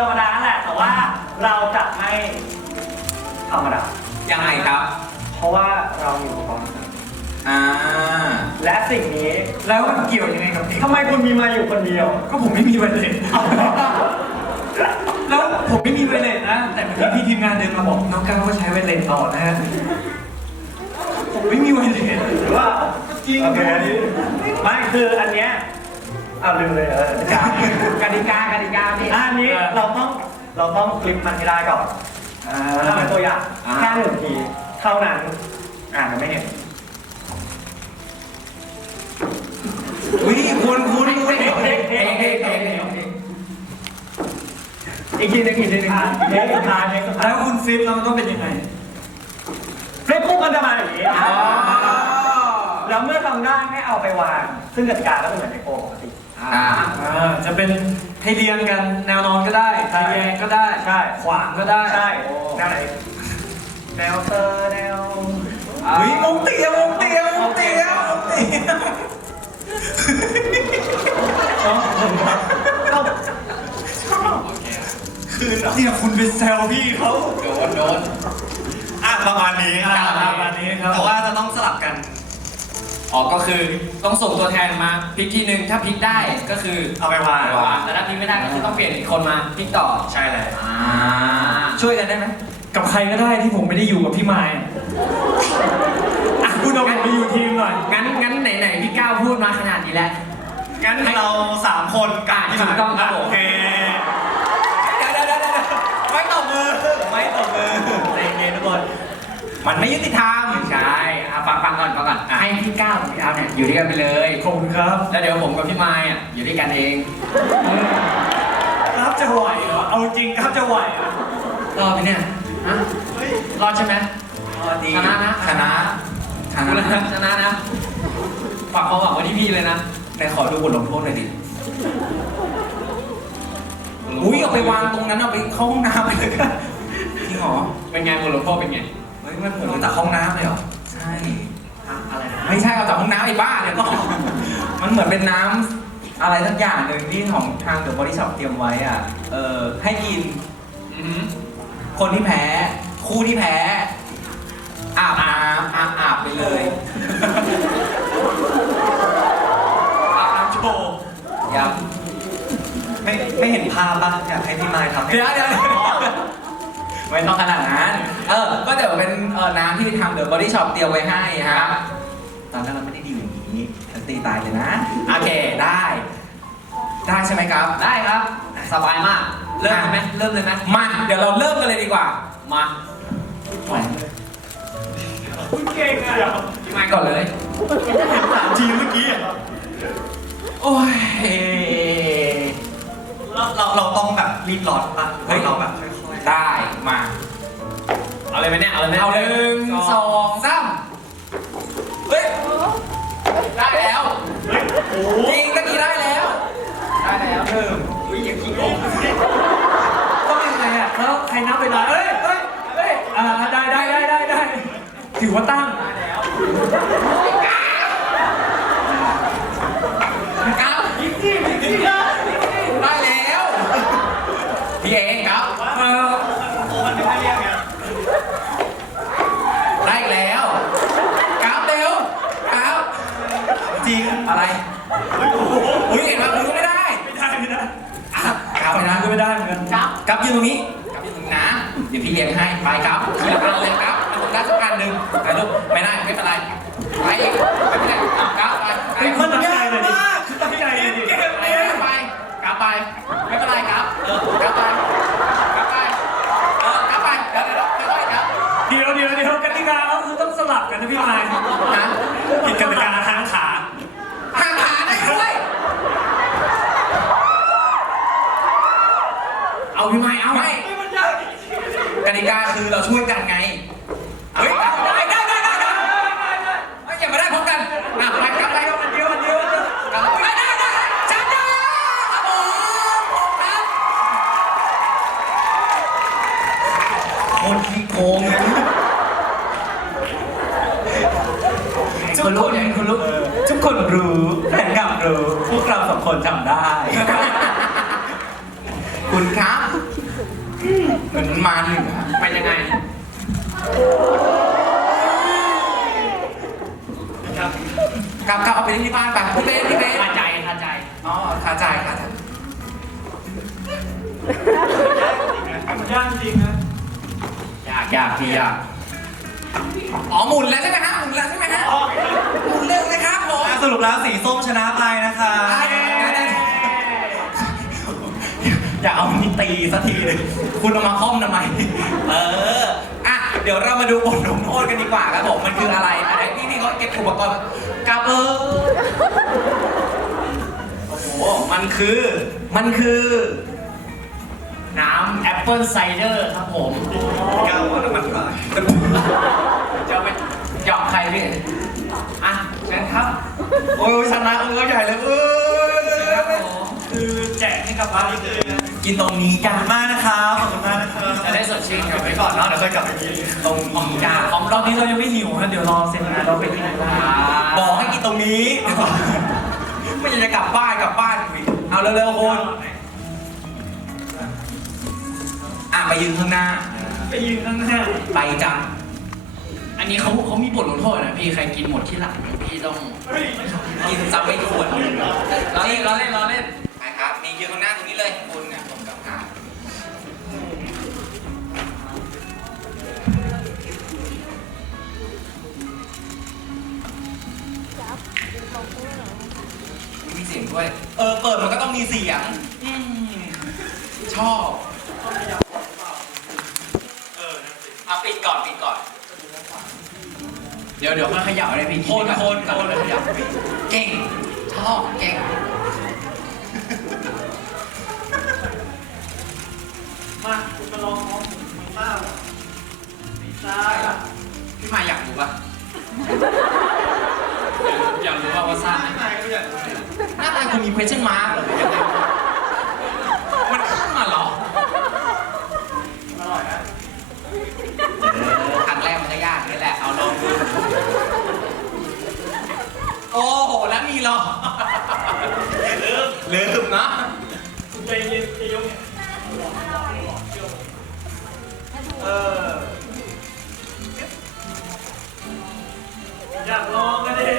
ธรรมดานั่นแหละ แต่ว่าเราจะไม่ธรรมดา ยังไงครับ เพราะว่าเรามีอุปกรณ์อ่า และสิ่งนี้แล้วมันเกี่ยวยังไงกับพี่ทำไมคุณมีมาอยู่คนเดียว ก็ผมไม่มีไวเลสแล้วผมไม่มีไวเลสนะ แต่เมื่อกี้พี่ทีมงานเดินมาบอกน้องก้าวก็ใช้ไวเลสต่อนะฮะ ผมไม่มีไวเลสหรือว่าจริงโอเคไม่คืออันเนี้ยเอาลืมเลยเออกติกากติกาพี่อันนี้เราต้อง เราต้องคลิปมันให้ได้ก่อนอ่าทำเป็นตัวอย่างอ่า แค่หนึ่งที เท่านั้น อ่านมันไม่เห็นอุ้ยคุณคุณเฮ้คุณยเฮ้ยเฮ้ยเฮ้ยเฮ้ยเฮ้ยเฮ้ยอีกทีหนึงอีกทีหนึงเฮ้ยสุดท้ายเฮ้ยสุดท้ายแล้วคุณฟิปแล้วมันต้องเป็นยังไงฟลิปปุ๊บมันจะมาอย่างนี้อ๋อแล้วเมื่อทำได้ให้เอาไปวาง ซึ่งกติกาก็เป็นเหมือนในโปรปกติ อ่า อ่าจะเป็น ให้เรียงกันแนวนอนก็ได้ใช่ทะแยงก็ได้ใช่ ขวางก็ได้ใช่แนวไหนแนวเตอร์แนวเฮ้ยมุกเตียมุกเตียมุกเตียมุกเตียเนี่ยคุณเป็นแซวพี่เขาโดนโดนอะประมาณนี้อ่าประมาณนี้ครับ แต่ว่าจะต้องสลับกัน อ๋อ ก็คือต้องส่งตัวแทนมาพลิกทีหนึ่งถ้าพลิกได้ก็คือเอาไปวางวางแต่ถ้าพลิกไม่ได้ก็คือต้องเปลี่ยนอีกคนมาพลิกต่อ ใช่เลยอ่า ช่วยกันได้ไหมกับใครก็ได้ที่ผมไม่ได้อยู่กับพี่ไม้อะคุณเอาผมไปอยู่ทีมหน่อย งั้นงั้นไหนๆพี่ก้าวพูดมาขนาดนี้แล้ว งั้นเราสามคนกับอะที่ถูกต้องครับผม โอเคเดี๋ยวเดี๋ยวเดี๋ยวเดี๋ยวไม่ตบมือไม่ตบมือใจเย็นทุกคนมันไม่ยุติธรรมใช่อะ ฟังฟังก่อนฟังก่อนอะให้พี่ก้าวกับพี่ดาวเนี่ยอยู่ด้วยกันไปเลย ขอบคุณครับ แล้วเดี๋ยวผมกับพี่ไม้อะอยู่ด้วยกันเองครับจะไหวเหรอ เอาจริงครับจะไหวเหรอรอดไหมเนี่ยฮะรอดใช่ไหมอ๋อดีชนะนะชนะชชนะนะชนะนะฝากความหวังไว้ที่พี่เลยนะแต่ขอดูบทลงโทษหน่อยดิอุ้ยเอาไปวางตรงนั้นเอาไปเข้าห้องน้ำไปเลยกันจริงเหรอเป็นไงบทลงโทษเป็นไงเฮ้ยมันเหมือนมาจากห้องน้ำเลยเหรอใช่อะอะไรนะไม่ใช่เอาจากห้องน้ำไอ้บ้าเนี่ยก็ มันเหมือนเป็นน้ำอะไรสักอย่างหนึ่งที่ของทางเดอะบริษัทเตรียมไว้อะ เออให้กินอือหือ คนที่แพ้ คู่ที่แพ้ อาบน้ำอาบอาบไปเลย อาบน้ำโชว์ยับไม่ไม่เห็นภาพป่ะอยากให้พี่ไมค์ทำให้ เดี๋ยวเดี๋ยวเดี๋ยวไม่ต้องขนาดนั้น เออ ก็เดี๋ยวเป็นเออน้ำที่ทางเดอะบริษัทเตรียมไว้ให้ฮะตอนนั้นเราไม่ได้ดีอย่างนี้ฉันตีตายเลยนะ โอเค ได้ ได้ใช่ไหมครับ ได้ครับ สบายมาก เริ่มเลยไหมเริ่มเลยไหมมา เดี๋ยวเราเริ่มกันเลยดีกว่ามาคุณเก่งอะพี่ไม้ก่อนเลยสามทีเมื่อกี้อะโอ้ย เราเราเราต้องแบบรีบร้อนป่ะเฮ้ย เราแบบค่อยได้ มา เอาเลยไหมเนี่ย เอาเลยไหมเอาหนึ่งสองสามเฮ้ย ได้แล้วจริงตะกี้ได้แล้ว ได้แล้วหนึ่งอุ้ยอย่าขี้โกงต้องยังไงอะแล้วใครนับเวลาเอ้ยเอ้ยเอ้ยอ่าได้ได้ได้ได้ได้ถือว่าตั้งเก้าได้แล้ว พี่เองครับ เออ ๆมันไม่ได้เรียกไง ได้อีกแล้วครับเร็วครับ จริง อะไร อุ้ยเห็นว่าคุณก็ไม่ได้ไม่ได้ไม่ได้อะกลับไปนะก็ไม่ได้เหมือนกันครับกลับยืนตรงนี้กลับยืนตรงนี้นะเดี๋ยวพี่เลี้ยงให้ไปครับทีละอันเลยครับเอาได้สักอันหนึ่งไปลูกไม่ได้ไม่เป็นไรไปอีกไม่เป็นไรอะครับไปไปเฮ้ยมันตั้งใจเลยดิตั้งใจเลยดิไปไปกลับไปไม่เป็นไรครับเออกลับไปกลับไปเออกลับไปเดี๋ยวเดี๋ยวเดี๋ยวเดี๋ยวเดี๋ยวเดี๋ยวเดี๋ยวกติกาก็คือต้องสลับกันนะพี่ไม้ นะ ผิดกติกาทางขา ห่างขาได้ด้วย เอาพี่ไม้เอา ไม่กติกาคือ เราช่วยกันไงเฮ้ยได้ได้ได้ได้ได้เฮ้ยอย่ามาได้พร้อมกันอะไปกลับไปอันเดียวอันเดียวอันเดียวกลับไปได้ได้ชนะครับผมครับคนขี้โกงเลยทุกคนคุณรู้ทุกคนรู้แฟนคลับรู้พวกเราสองคนจำได้ คุณครับ มาเหนือเป็นยังไงกลับกลับเอาไปเล่นที่บ้านไปพี่เบ้พี่เบ้คาใจคาใจอ๋อคาใจคาใจมันยากจริงนะอยากอยากพี่อยากอ๋อหมุนแล้วใช่ไหมฮะหมุนแล้วใช่ไหมฮะหมุนเร็วเลยครับผมสรุปแล้วสีส้มชนะไปนะ อย่าเอานี่ตีสักทีหนึ่งคุณเอามาค่อมทำไมเอออะเดี๋ยวเรามาดูบทลงโทษกันดีกว่าครับผมมันคืออะไรอะไรพี่นี่เขาเก็บอุปกรณ์กับเออโอ้โหมันคือมันคือ น้ำแอปเปิลไซเดอร์ครับผมก้าวน้ำมันกจะไปหยอกใครพี่อะเชิญครับ โอ้ยชนะเออใหญ่เลยเออคือแจกให้กับร้านนี้เลย กินตรงนี้ขอจ้าบคุณมากนะครับขอบคุณมากนะครับจะได้สดชื่นเก็กับบไว้ไปก่ก่ออนนเนาะเดี๋ยวค่อยกลับไปกินตรงนี้จ้าของรอบนี้เรายังไม่หิวนะเดี๋ยวรอเสร็จงานเราไปกินกันบอกให้กินตรงนี้ ไม่อยากจะกลับบ้านกลับบ้านอีกเอาเร็วๆคุณอะไปยืนข้างหน้า ไปยืนข้างหน้า ไปจ้ะอันนี้เขาเขามีบทลงโทษนะพี่ใครกินหมดที่หลังพี่ต้องกินซ้ำไปขวดหนึ่งล้อเล่นล้อเล่นล้อเล่นไปครับ มียืนข้างหน้าตรงนี้เลยคุณ มีเสียงด้วย เออ เปิดมันก็ต้องมีเสียง อืมชอบเออเอาปิดก่อนปิดก่อน เดี๋ยวเดี๋ยวค่อยเขย่าได้พี่โคนโคนโคนเลยขยับเก่งชอบเก่ง หน้าตาคุณมี question mark เหรอหรือยังไงมันขึ้นมาเหรออร่อยนะครั้งแรกมันก็ยากนี่แหละ เอาลองดู โอ้โห แล้วมีเหรอลืมลืมเนาะใจเย็นใจเย็นเอออยากลองกันดิ